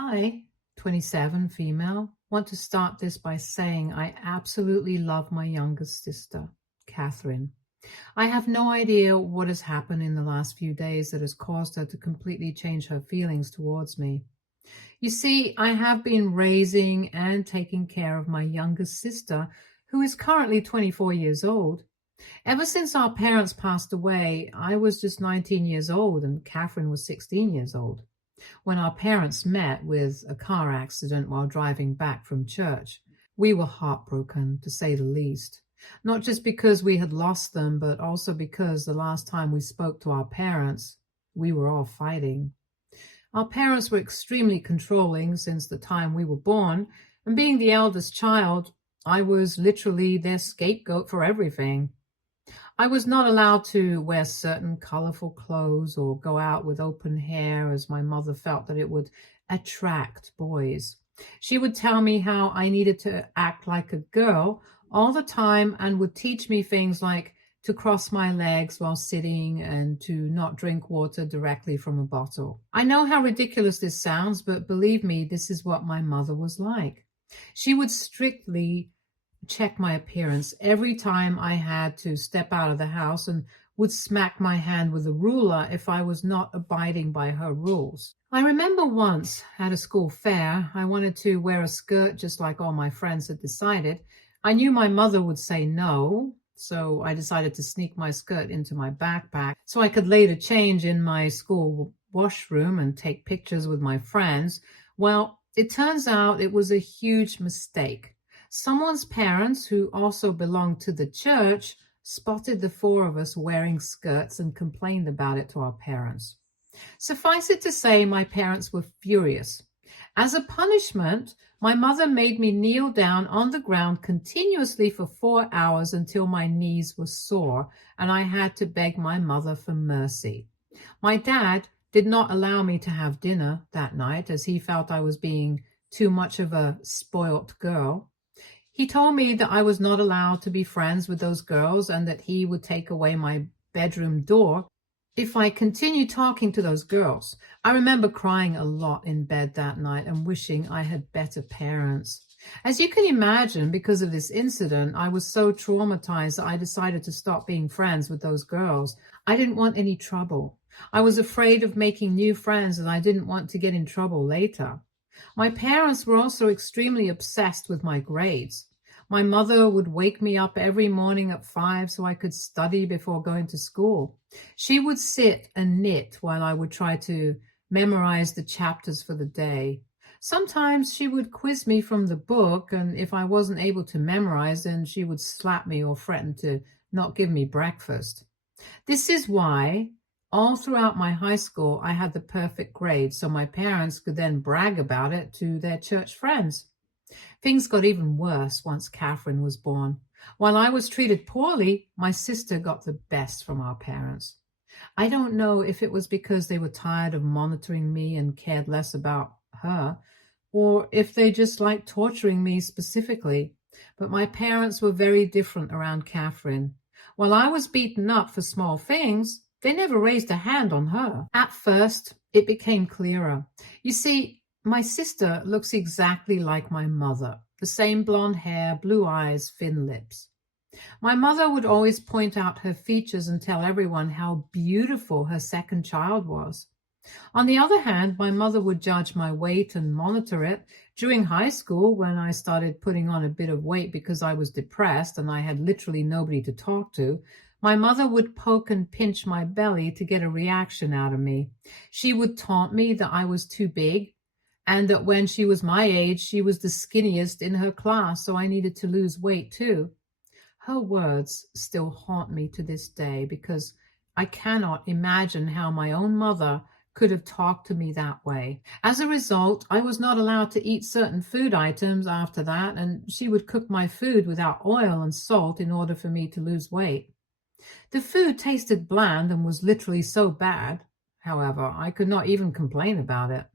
I, 27, female, want to start this by saying I absolutely love my youngest sister, Catherine. I have no idea what has happened in the last few days that has caused her to completely change her feelings towards me. You see, I have been raising and taking care of my youngest sister, who is currently 24 years old. Ever since our parents passed away, I was just 19 years old and Catherine was 16 years old when our parents met with a car accident while driving back from church. We were heartbroken, to say the least. Not just because we had lost them, but also because the last time we spoke to our parents, we were all fighting. Our parents were extremely controlling since the time we were born, and being the eldest child, I was literally their scapegoat for everything. I was not allowed to wear certain colorful clothes or go out with open hair, as my mother felt that it would attract boys. She would tell me how I needed to act like a girl all the time and would teach me things like to cross my legs while sitting and to not drink water directly from a bottle. I know how ridiculous this sounds, but believe me, this is what my mother was like. She would strictly check my appearance every time I had to step out of the house and would smack my hand with a ruler if I was not abiding by her rules. I remember once at a school fair, I wanted to wear a skirt just like all my friends had decided. I knew my mother would say no, so I decided to sneak my skirt into my backpack so I could later change in my school washroom and take pictures with my friends. Well, it turns out it was a huge mistake. Someone's parents, who also belonged to the church, spotted the four of us wearing skirts and complained about it to our parents. Suffice it to say, my parents were furious. As a punishment, my mother made me kneel down on the ground continuously for 4 hours until my knees were sore, and I had to beg my mother for mercy. My dad did not allow me to have dinner that night as he felt I was being too much of a spoilt girl. He told me that I was not allowed to be friends with those girls and that he would take away my bedroom door if I continued talking to those girls. I remember crying a lot in bed that night and wishing I had better parents. As you can imagine, because of this incident, I was so traumatized that I decided to stop being friends with those girls. I didn't want any trouble. I was afraid of making new friends and I didn't want to get in trouble later. My parents were also extremely obsessed with my grades. My mother would wake me up every morning at 5 so I could study before going to school. She would sit and knit while I would try to memorize the chapters for the day. Sometimes she would quiz me from the book, and if I wasn't able to memorize, then she would slap me or threaten to not give me breakfast. This is why all throughout my high school, I had the perfect grade, so my parents could then brag about it to their church friends. Things got even worse once Catherine was born. While I was treated poorly, my sister got the best from our parents. I don't know if it was because they were tired of monitoring me and cared less about her, or if they just liked torturing me specifically, but my parents were very different around Catherine. While I was beaten up for small things, they never raised a hand on her. At first, it became clearer. You see, my sister looks exactly like my mother. The same blonde hair, blue eyes, thin lips. My mother would always point out her features and tell everyone how beautiful her second child was. On the other hand, my mother would judge my weight and monitor it. During high school, when I started putting on a bit of weight because I was depressed and I had literally nobody to talk to, my mother would poke and pinch my belly to get a reaction out of me. She would taunt me that I was too big and that when she was my age, she was the skinniest in her class, so I needed to lose weight too. Her words still haunt me to this day because I cannot imagine how my own mother could have talked to me that way. As a result, I was not allowed to eat certain food items after that, and she would cook my food without oil and salt in order for me to lose weight. The food tasted bland and was literally so bad, however, I could not even complain about it.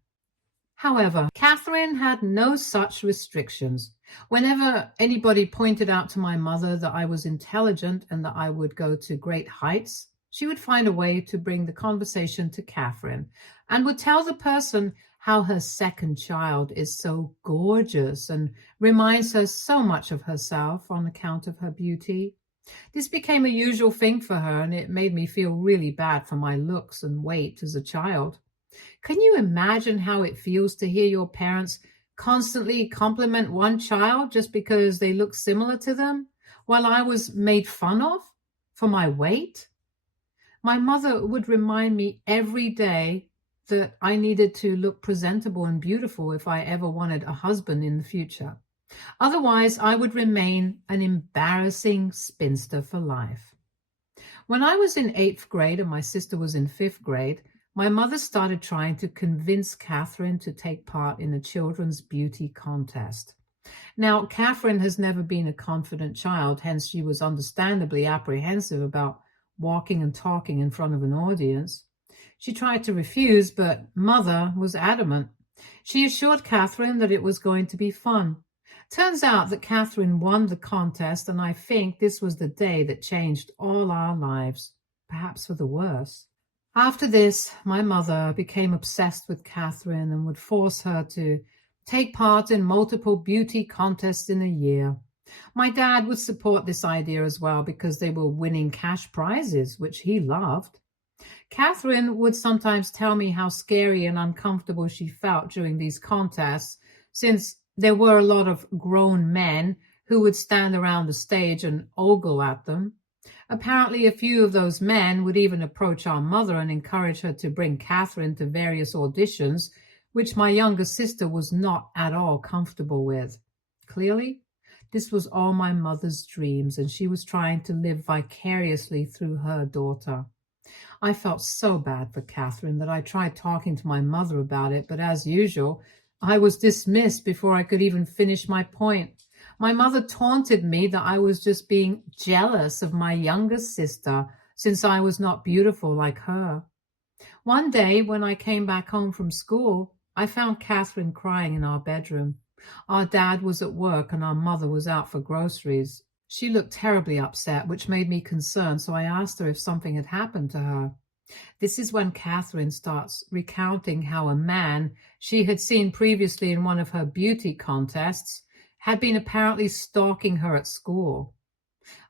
However, Catherine had no such restrictions. Whenever anybody pointed out to my mother that I was intelligent and that I would go to great heights, she would find a way to bring the conversation to Catherine and would tell the person how her second child is so gorgeous and reminds her so much of herself on account of her beauty. This became a usual thing for her, and it made me feel really bad for my looks and weight as a child. Can you imagine how it feels to hear your parents constantly compliment one child just because they look similar to them, while I was made fun of for my weight? My mother would remind me every day that I needed to look presentable and beautiful if I ever wanted a husband in the future. Otherwise, I would remain an embarrassing spinster for life. When I was in 8th grade and my sister was in 5th grade, my mother started trying to convince Catherine to take part in a children's beauty contest. Now, Catherine has never been a confident child, hence she was understandably apprehensive about walking and talking in front of an audience. She tried to refuse, but Mother was adamant. She assured Catherine that it was going to be fun. Turns out that Catherine won the contest, and I think this was the day that changed all our lives, perhaps for the worse. After this, my mother became obsessed with Catherine and would force her to take part in multiple beauty contests in a year. My dad would support this idea as well because they were winning cash prizes, which he loved. Catherine would sometimes tell me how scary and uncomfortable she felt during these contests, since there were a lot of grown men who would stand around the stage and ogle at them. Apparently, a few of those men would even approach our mother and encourage her to bring Catherine to various auditions, which my younger sister was not at all comfortable with. Clearly, this was all my mother's dreams, and she was trying to live vicariously through her daughter. I felt so bad for Catherine that I tried talking to my mother about it, but as usual, I was dismissed before I could even finish my point. My mother taunted me that I was just being jealous of my younger sister since I was not beautiful like her. One day when I came back home from school, I found Catherine crying in our bedroom. Our dad was at work and our mother was out for groceries. She looked terribly upset, which made me concerned, so I asked her if something had happened to her. This is when Catherine starts recounting how a man she had seen previously in one of her beauty contests had been apparently stalking her at school.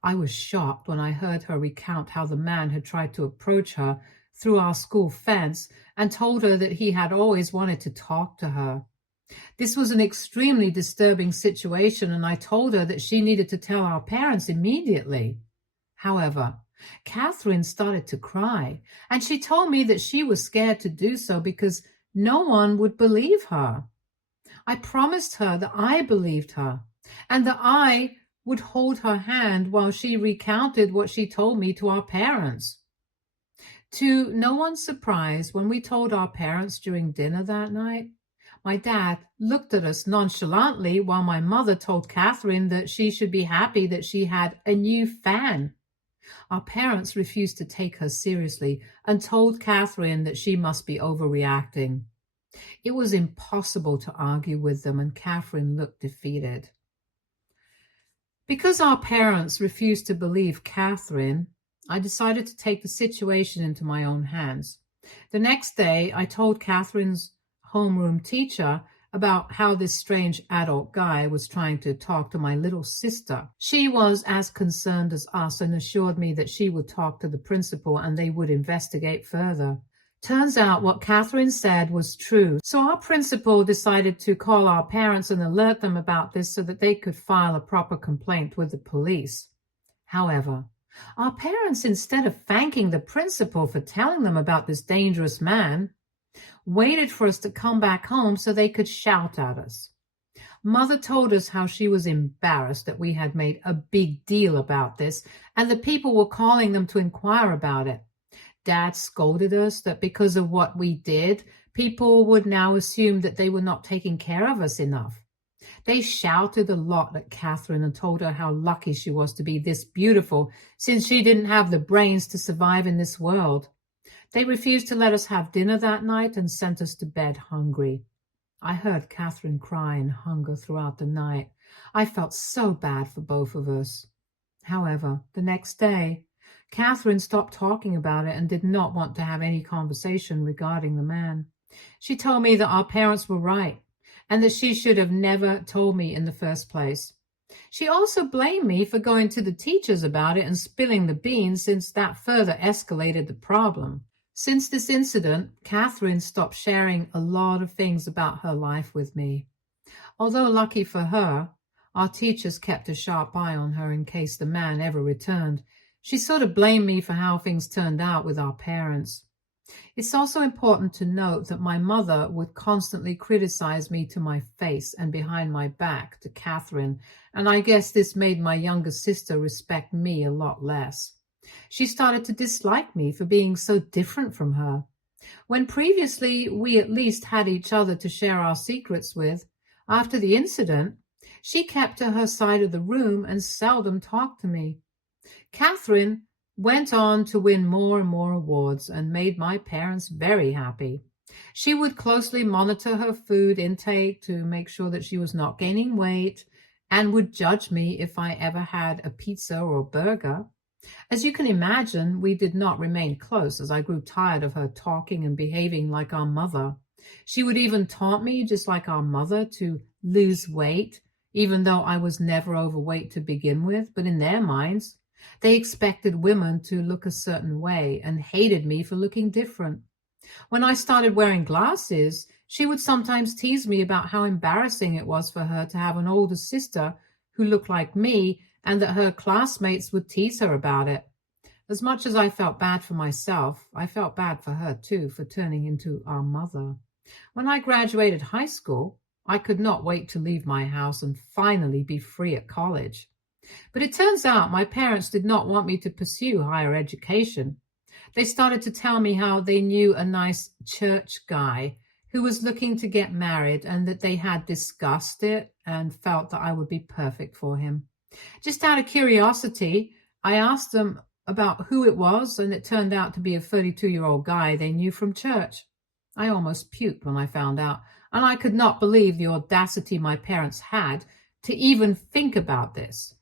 I was shocked when I heard her recount how the man had tried to approach her through our school fence and told her that he had always wanted to talk to her. This was an extremely disturbing situation, and I told her that she needed to tell our parents immediately. However, Catherine started to cry, and she told me that she was scared to do so because no one would believe her. I promised her that I believed her and that I would hold her hand while she recounted what she told me to our parents. To no one's surprise, when we told our parents during dinner that night, my dad looked at us nonchalantly while my mother told Catherine that she should be happy that she had a new fan. Our parents refused to take her seriously and told Catherine that she must be overreacting. It was impossible to argue with them, and Catherine looked defeated. Because our parents refused to believe Catherine, I decided to take the situation into my own hands. The next day, I told Catherine's homeroom teacher about how this strange adult guy was trying to talk to my little sister. She was as concerned as us and assured me that she would talk to the principal and they would investigate further. Turns out what Catherine said was true, so our principal decided to call our parents and alert them about this so that they could file a proper complaint with the police. However, our parents, instead of thanking the principal for telling them about this dangerous man, waited for us to come back home so they could shout at us. Mother told us how she was embarrassed that we had made a big deal about this and the people were calling them to inquire about it. Dad scolded us that because of what we did, people would now assume that they were not taking care of us enough. They shouted a lot at Catherine and told her how lucky she was to be this beautiful since she didn't have the brains to survive in this world. They refused to let us have dinner that night and sent us to bed hungry. I heard Catherine cry in hunger throughout the night. I felt so bad for both of us. However, the next day, Catherine stopped talking about it and did not want to have any conversation regarding the man. She told me that our parents were right and that she should have never told me in the first place. She also blamed me for going to the teachers about it and spilling the beans, since that further escalated the problem. Since this incident, Catherine stopped sharing a lot of things about her life with me. Although lucky for her, our teachers kept a sharp eye on her in case the man ever returned. She sort of blamed me for how things turned out with our parents. It's also important to note that my mother would constantly criticize me to my face and behind my back to Catherine, and I guess this made my younger sister respect me a lot less. She started to dislike me for being so different from her. When previously we at least had each other to share our secrets with, after the incident, she kept to her side of the room and seldom talked to me. Catherine went on to win more and more awards and made my parents very happy. She would closely monitor her food intake to make sure that she was not gaining weight, and would judge me if I ever had a pizza or burger. As you can imagine, we did not remain close, as I grew tired of her talking and behaving like our mother. She would even taunt me, just like our mother, to lose weight, even though I was never overweight to begin with. But in their minds, they expected women to look a certain way and hated me for looking different. When I started wearing glasses, she would sometimes tease me about how embarrassing it was for her to have an older sister who looked like me, and that her classmates would tease her about it. As much as I felt bad for myself, I felt bad for her too, for turning into our mother. When I graduated high school, I could not wait to leave my house and finally be free at college. But it turns out my parents did not want me to pursue higher education. They started to tell me how they knew a nice church guy who was looking to get married, and that they had discussed it and felt that I would be perfect for him. Just out of curiosity, I asked them about who it was, and it turned out to be a 32-year-old guy they knew from church. I almost puked when I found out, and I could not believe the audacity my parents had to even think about this.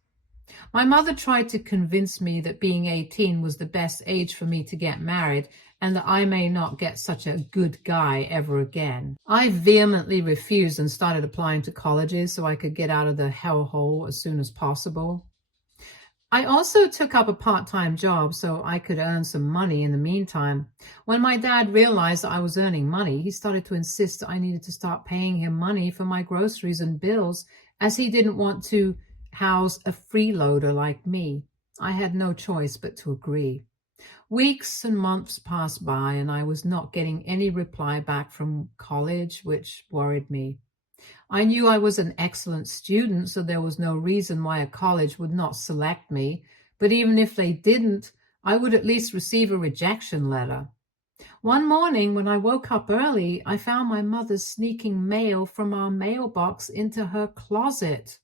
My mother tried to convince me that being 18 was the best age for me to get married, and that I may not get such a good guy ever again. I vehemently refused and started applying to colleges so I could get out of the hellhole as soon as possible. I also took up a part-time job so I could earn some money in the meantime. When my dad realized that I was earning money, he started to insist that I needed to start paying him money for my groceries and bills, as he didn't want to house a freeloader like me. I had no choice but to agree. Weeks and months passed by, and I was not getting any reply back from college, which worried me. I knew I was an excellent student, so there was no reason why a college would not select me, but even if they didn't, I would at least receive a rejection letter. One morning when I woke up early, I found my mother sneaking mail from our mailbox into her closet.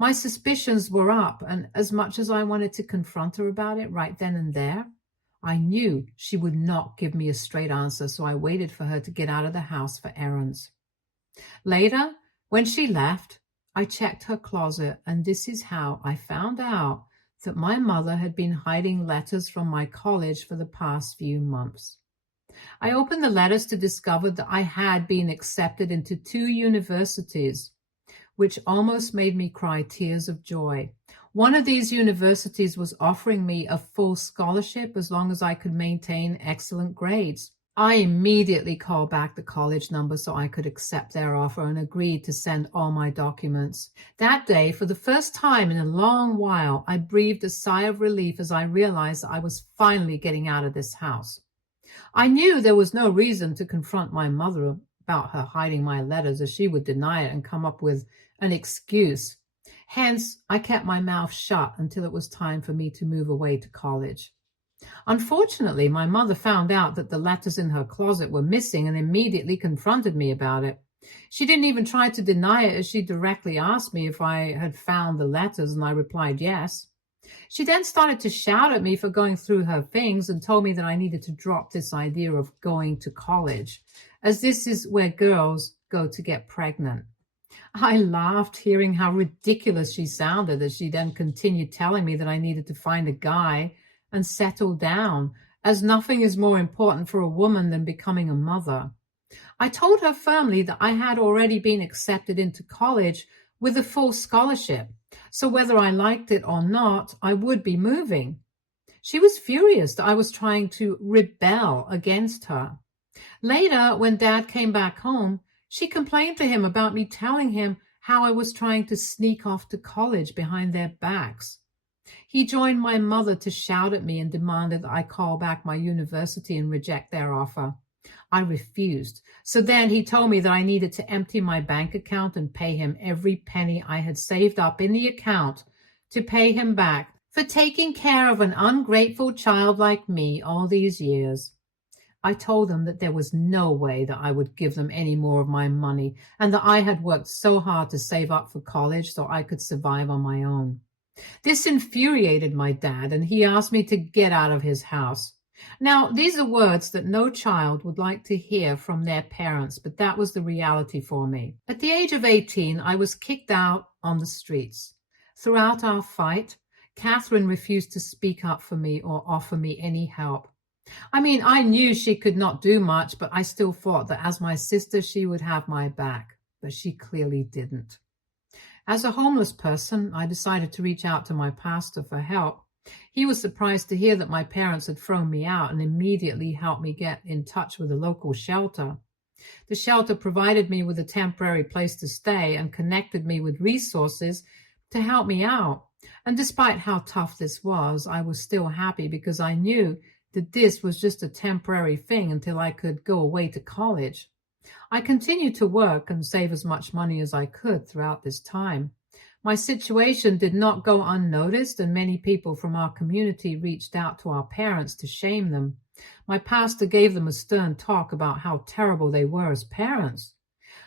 My suspicions were up, and as much as I wanted to confront her about it right then and there, I knew she would not give me a straight answer, so I waited for her to get out of the house for errands. Later, when she left, I checked her closet, and this is how I found out that my mother had been hiding letters from my college for the past few months. I opened the letters to discover that I had been accepted into 2 universities, which almost made me cry tears of joy. One of these universities was offering me a full scholarship as long as I could maintain excellent grades. I immediately called back the college number so I could accept their offer and agreed to send all my documents. That day, for the first time in a long while, I breathed a sigh of relief as I realized that I was finally getting out of this house. I knew there was no reason to confront my mother about her hiding my letters, as she would deny it and come up with an excuse. Hence, I kept my mouth shut until it was time for me to move away to college. Unfortunately, my mother found out that the letters in her closet were missing and immediately confronted me about it. She didn't even try to deny it, as she directly asked me if I had found the letters, and I replied yes. She then started to shout at me for going through her things and told me that I needed to drop this idea of going to college, as this is where girls go to get pregnant. I laughed, hearing how ridiculous she sounded, as she then continued telling me that I needed to find a guy and settle down, as nothing is more important for a woman than becoming a mother. I told her firmly that I had already been accepted into college with a full scholarship, so whether I liked it or not, I would be moving. She was furious that I was trying to rebel against her. Later, when Dad came back home, she complained to him about me telling him how I was trying to sneak off to college behind their backs. He joined my mother to shout at me and demanded that I call back my university and reject their offer. I refused. So then he told me that I needed to empty my bank account and pay him every penny I had saved up in the account to pay him back for taking care of an ungrateful child like me all these years. I told them that there was no way that I would give them any more of my money and that I had worked so hard to save up for college so I could survive on my own. This infuriated my dad, and he asked me to get out of his house. Now, these are words that no child would like to hear from their parents, but that was the reality for me. At the age of 18, I was kicked out on the streets. Throughout our fight, Catherine refused to speak up for me or offer me any help. I mean, I knew she could not do much, but I still thought that as my sister, she would have my back, but she clearly didn't. As a homeless person, I decided to reach out to my pastor for help. He was surprised to hear that my parents had thrown me out and immediately helped me get in touch with a local shelter. The shelter provided me with a temporary place to stay and connected me with resources to help me out. And despite how tough this was, I was still happy because I knew that this was just a temporary thing until I could go away to college. I continued to work and save as much money as I could throughout this time. My situation did not go unnoticed, and many people from our community reached out to our parents to shame them. My pastor gave them a stern talk about how terrible they were as parents.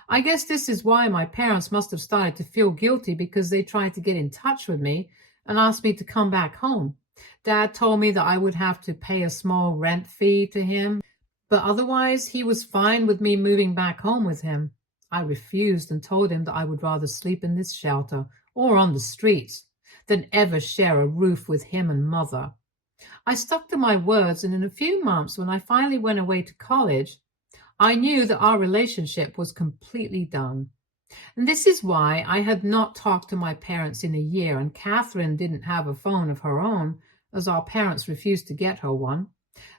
I guess this is why my parents must have started to feel guilty, because they tried to get in touch with me and asked me to come back home. Dad told me that I would have to pay a small rent fee to him, but otherwise he was fine with me moving back home with him. I refused and told him that I would rather sleep in this shelter or on the streets than ever share a roof with him and Mother. I stuck to my words, and in a few months, when I finally went away to college, I knew that our relationship was completely done. And this is why I had not talked to my parents in a year, and Catherine didn't have a phone of her own, as our parents refused to get her one.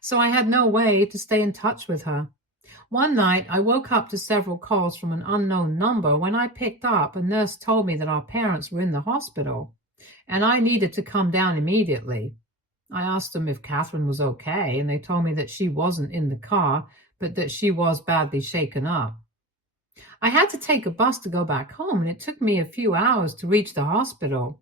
So I had no way to stay in touch with her. One night, I woke up to several calls from an unknown number. When I picked up, a nurse told me that our parents were in the hospital, and I needed to come down immediately. I asked them if Catherine was okay, and they told me that she wasn't in the car, but that she was badly shaken up. I had to take a bus to go back home, and it took me a few hours to reach the hospital.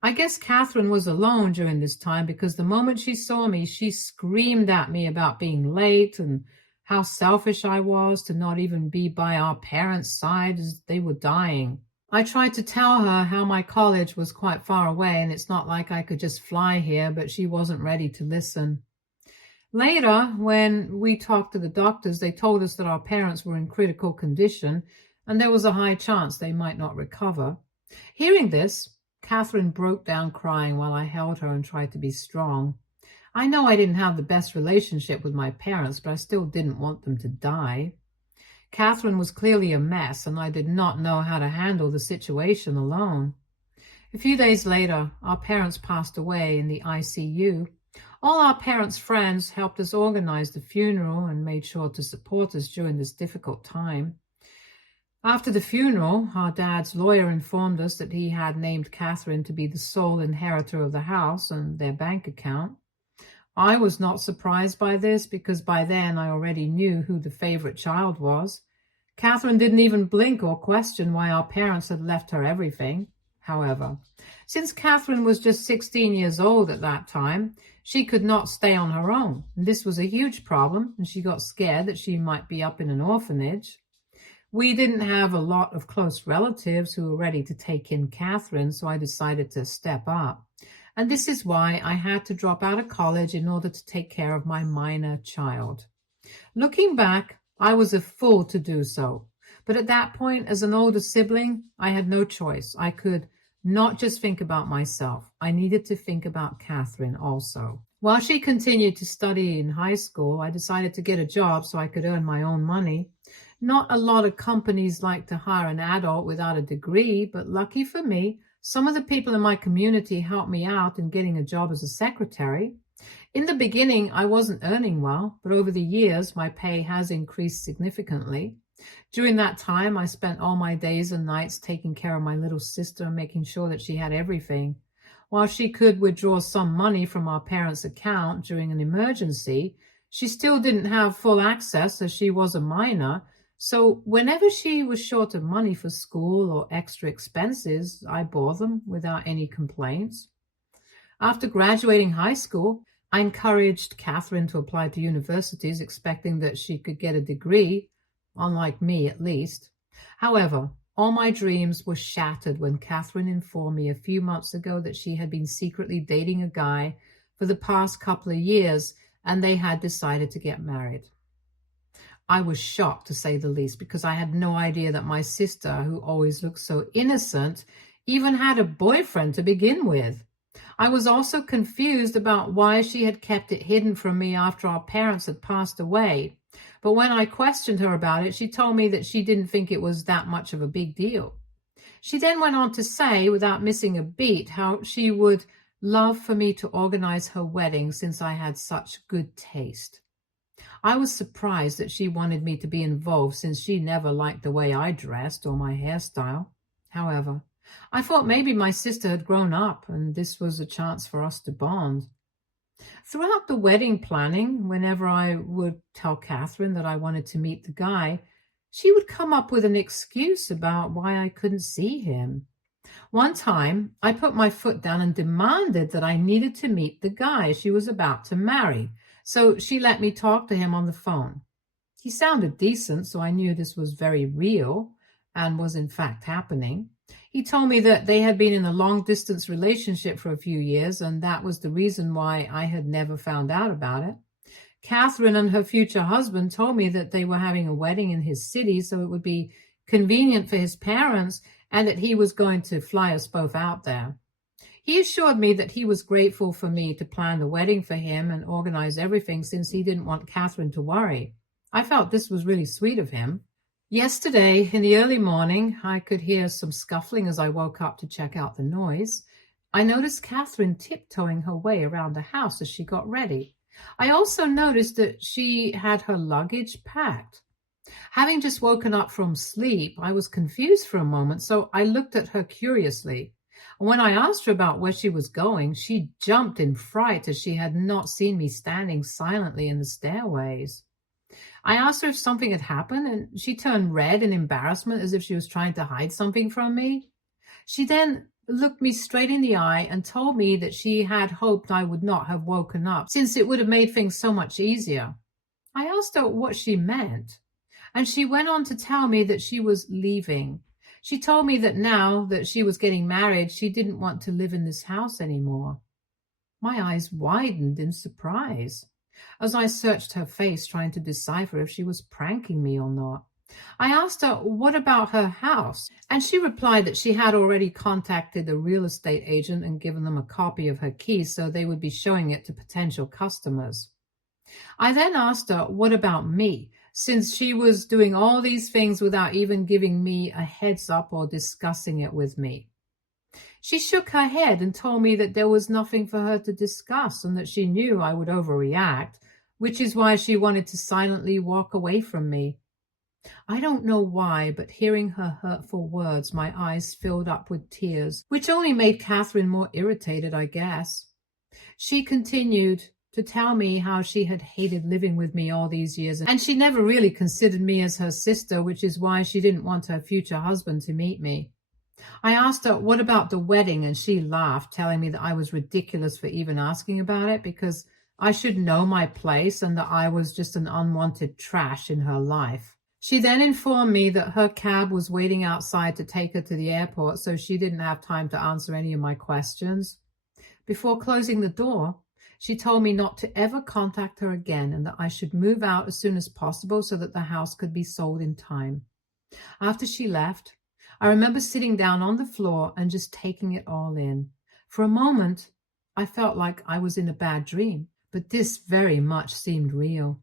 I guess Catherine was alone during this time, because the moment she saw me, she screamed at me about being late and how selfish I was to not even be by our parents' side as they were dying. I tried to tell her how my college was quite far away and it's not like I could just fly here, but she wasn't ready to listen. Later, when we talked to the doctors, they told us that our parents were in critical condition and there was a high chance they might not recover. Hearing this, Catherine broke down crying while I held her and tried to be strong. I know I didn't have the best relationship with my parents, but I still didn't want them to die. Catherine was clearly a mess, and I did not know how to handle the situation alone. A few days later, our parents passed away in the ICU. All our parents' friends helped us organize the funeral and made sure to support us during this difficult time. After the funeral, our dad's lawyer informed us that he had named Catherine to be the sole inheritor of the house and their bank account. I was not surprised by this, because by then I already knew who the favorite child was. Catherine didn't even blink or question why our parents had left her everything. However, since Catherine was just 16 years old at that time, she could not stay on her own. This was a huge problem, and she got scared that she might be up in an orphanage. We didn't have a lot of close relatives who were ready to take in Catherine, so I decided to step up. And this is why I had to drop out of college in order to take care of my minor child. Looking back, I was a fool to do so. But at that point, as an older sibling, I had no choice. I could not just think about myself. I needed to think about Catherine also. While she continued to study in high school, I decided to get a job so I could earn my own money. Not a lot of companies like to hire an adult without a degree, but lucky for me, some of the people in my community helped me out in getting a job as a secretary. In the beginning, I wasn't earning well, but over the years, my pay has increased significantly. During that time, I spent all my days and nights taking care of my little sister and making sure that she had everything. While she could withdraw some money from our parents' account during an emergency, she still didn't have full access as she was a minor. So whenever she was short of money for school or extra expenses, I bore them without any complaints. After graduating high school, I encouraged Catherine to apply to universities, expecting that she could get a degree, unlike me at least. However, all my dreams were shattered when Catherine informed me a few months ago that she had been secretly dating a guy for the past couple of years and they had decided to get married. I was shocked, to say the least, because I had no idea that my sister, who always looked so innocent, even had a boyfriend to begin with. I was also confused about why she had kept it hidden from me after our parents had passed away. But when I questioned her about it, she told me that she didn't think it was that much of a big deal. She then went on to say, without missing a beat, how she would love for me to organize her wedding since I had such good taste. I was surprised that she wanted me to be involved since she never liked the way I dressed or my hairstyle. However, I thought maybe my sister had grown up and this was a chance for us to bond. Throughout the wedding planning, whenever I would tell Catherine that I wanted to meet the guy, she would come up with an excuse about why I couldn't see him. One time, I put my foot down and demanded that I needed to meet the guy she was about to marry, so she let me talk to him on the phone. He sounded decent, so I knew this was very real and was in fact happening. He told me that they had been in a long-distance relationship for a few years, and that was the reason why I had never found out about it. Catherine and her future husband told me that they were having a wedding in his city, so it would be convenient for his parents, and that he was going to fly us both out there. He assured me that he was grateful for me to plan the wedding for him and organize everything since he didn't want Catherine to worry. I felt this was really sweet of him. Yesterday, in the early morning, I could hear some scuffling as I woke up to check out the noise. I noticed Catherine tiptoeing her way around the house as she got ready. I also noticed that she had her luggage packed. Having just woken up from sleep, I was confused for a moment, so I looked at her curiously. When I asked her about where she was going, she jumped in fright as she had not seen me standing silently in the stairways. I asked her if something had happened, and she turned red in embarrassment as if she was trying to hide something from me. She then looked me straight in the eye and told me that she had hoped I would not have woken up, since it would have made things so much easier. I asked her what she meant, and she went on to tell me that she was leaving. She told me that now that she was getting married, she didn't want to live in this house anymore. My eyes widened in surprise as I searched her face, trying to decipher if she was pranking me or not. I asked her what about her house, and she replied that she had already contacted a real estate agent and given them a copy of her keys so they would be showing it to potential customers. I then asked her what about me, since she was doing all these things without even giving me a heads up or discussing it with me. She shook her head and told me that there was nothing for her to discuss and that she knew I would overreact, which is why she wanted to silently walk away from me. I don't know why, but hearing her hurtful words, my eyes filled up with tears, which only made Catherine more irritated, I guess. She continued to tell me how she had hated living with me all these years, and she never really considered me as her sister, which is why she didn't want her future husband to meet me. I asked her, what about the wedding? And she laughed, telling me that I was ridiculous for even asking about it because I should know my place and that I was just an unwanted trash in her life. She then informed me that her cab was waiting outside to take her to the airport, so she didn't have time to answer any of my questions. Before closing the door, she told me not to ever contact her again and that I should move out as soon as possible so that the house could be sold in time. After she left, I remember sitting down on the floor and just taking it all in. For a moment, I felt like I was in a bad dream, but this very much seemed real.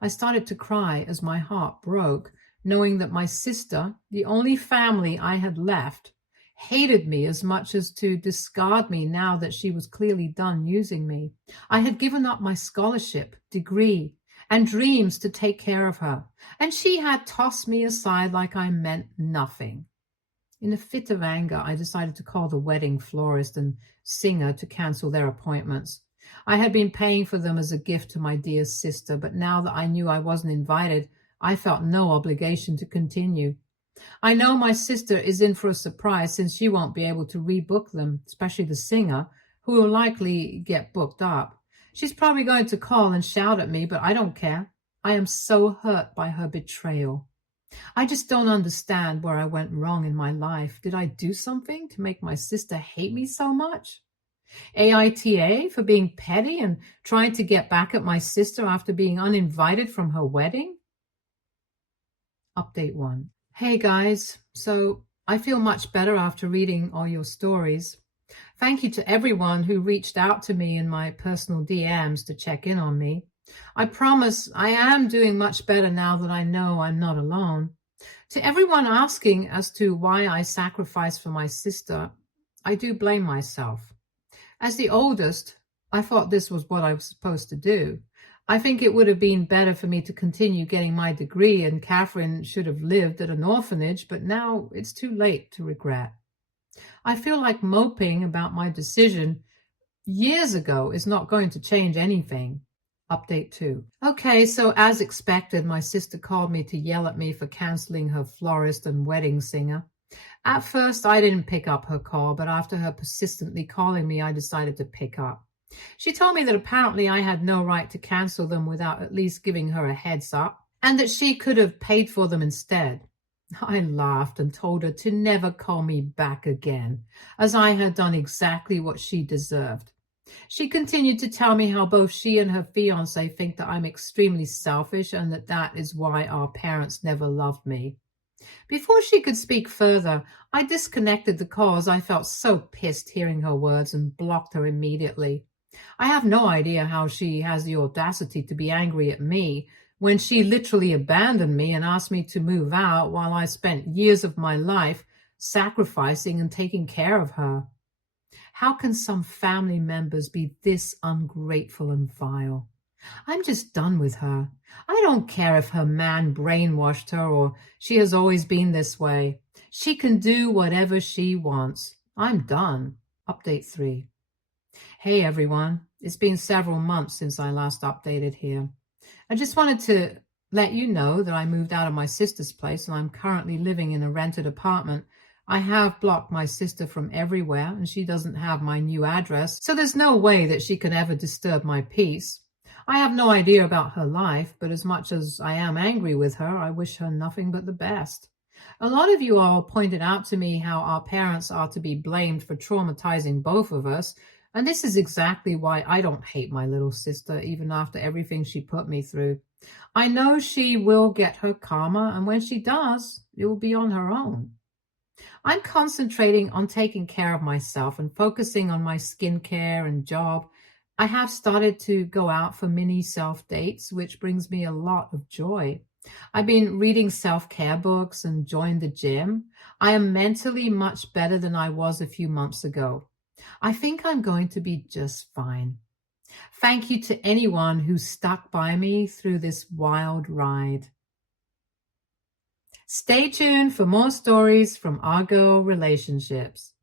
I started to cry as my heart broke, knowing that my sister, the only family I had left, hated me as much as to discard me now that she was clearly done using me. I had given up my scholarship, degree, and dreams to take care of her, and she had tossed me aside like I meant nothing. In a fit of anger, I decided to call the wedding florist and singer to cancel their appointments. I had been paying for them as a gift to my dear sister, but now that I knew I wasn't invited, I felt no obligation to continue. I know my sister is in for a surprise since she won't be able to rebook them, especially the singer, who will likely get booked up. She's probably going to call and shout at me, but I don't care. I am so hurt by her betrayal. I just don't understand where I went wrong in my life. Did I do something to make my sister hate me so much? AITA for being petty and trying to get back at my sister after being uninvited from her wedding? Update 1. Hey guys, so I feel much better after reading all your stories. Thank you to everyone who reached out to me in my personal DMs to check in on me. I promise I am doing much better now that I know I'm not alone. To everyone asking as to why I sacrificed for my sister, I do blame myself. As the oldest, I thought this was what I was supposed to do. I think it would have been better for me to continue getting my degree, and Catherine should have lived at an orphanage, but now it's too late to regret. I feel like moping about my decision years ago is not going to change anything. Update 2. Okay, so as expected, my sister called me to yell at me for canceling her florist and wedding singer. At first, I didn't pick up her call, but after her persistently calling me, I decided to pick up. She told me that apparently I had no right to cancel them without at least giving her a heads up, and that she could have paid for them instead. I laughed and told her to never call me back again, as I had done exactly what she deserved. She continued to tell me how both she and her fiancé think that I'm extremely selfish and that that is why our parents never loved me. Before she could speak further, I disconnected the call as I felt so pissed hearing her words and blocked her immediately. I have no idea how she has the audacity to be angry at me when she literally abandoned me and asked me to move out while I spent years of my life sacrificing and taking care of her. How can some family members be this ungrateful and vile? I'm just done with her. I don't care if her man brainwashed her or she has always been this way. She can do whatever she wants. I'm done. Update 3. Hey everyone, it's been several months since I last updated here. I just wanted to let you know that I moved out of my sister's place and I'm currently living in a rented apartment. I have blocked my sister from everywhere and she doesn't have my new address, so there's no way that she can ever disturb my peace. I have no idea about her life, but as much as I am angry with her, I wish her nothing but the best. A lot of you all pointed out to me how our parents are to be blamed for traumatizing both of us, and this is exactly why I don't hate my little sister, even after everything she put me through. I know she will get her karma, and when she does, it will be on her own. I'm concentrating on taking care of myself and focusing on my skincare and job. I have started to go out for mini self-dates, which brings me a lot of joy. I've been reading self-care books and joined the gym. I am mentally much better than I was a few months ago. I think I'm going to be just fine. Thank you to anyone who stuck by me through this wild ride. Stay tuned for more stories from our girl relationships.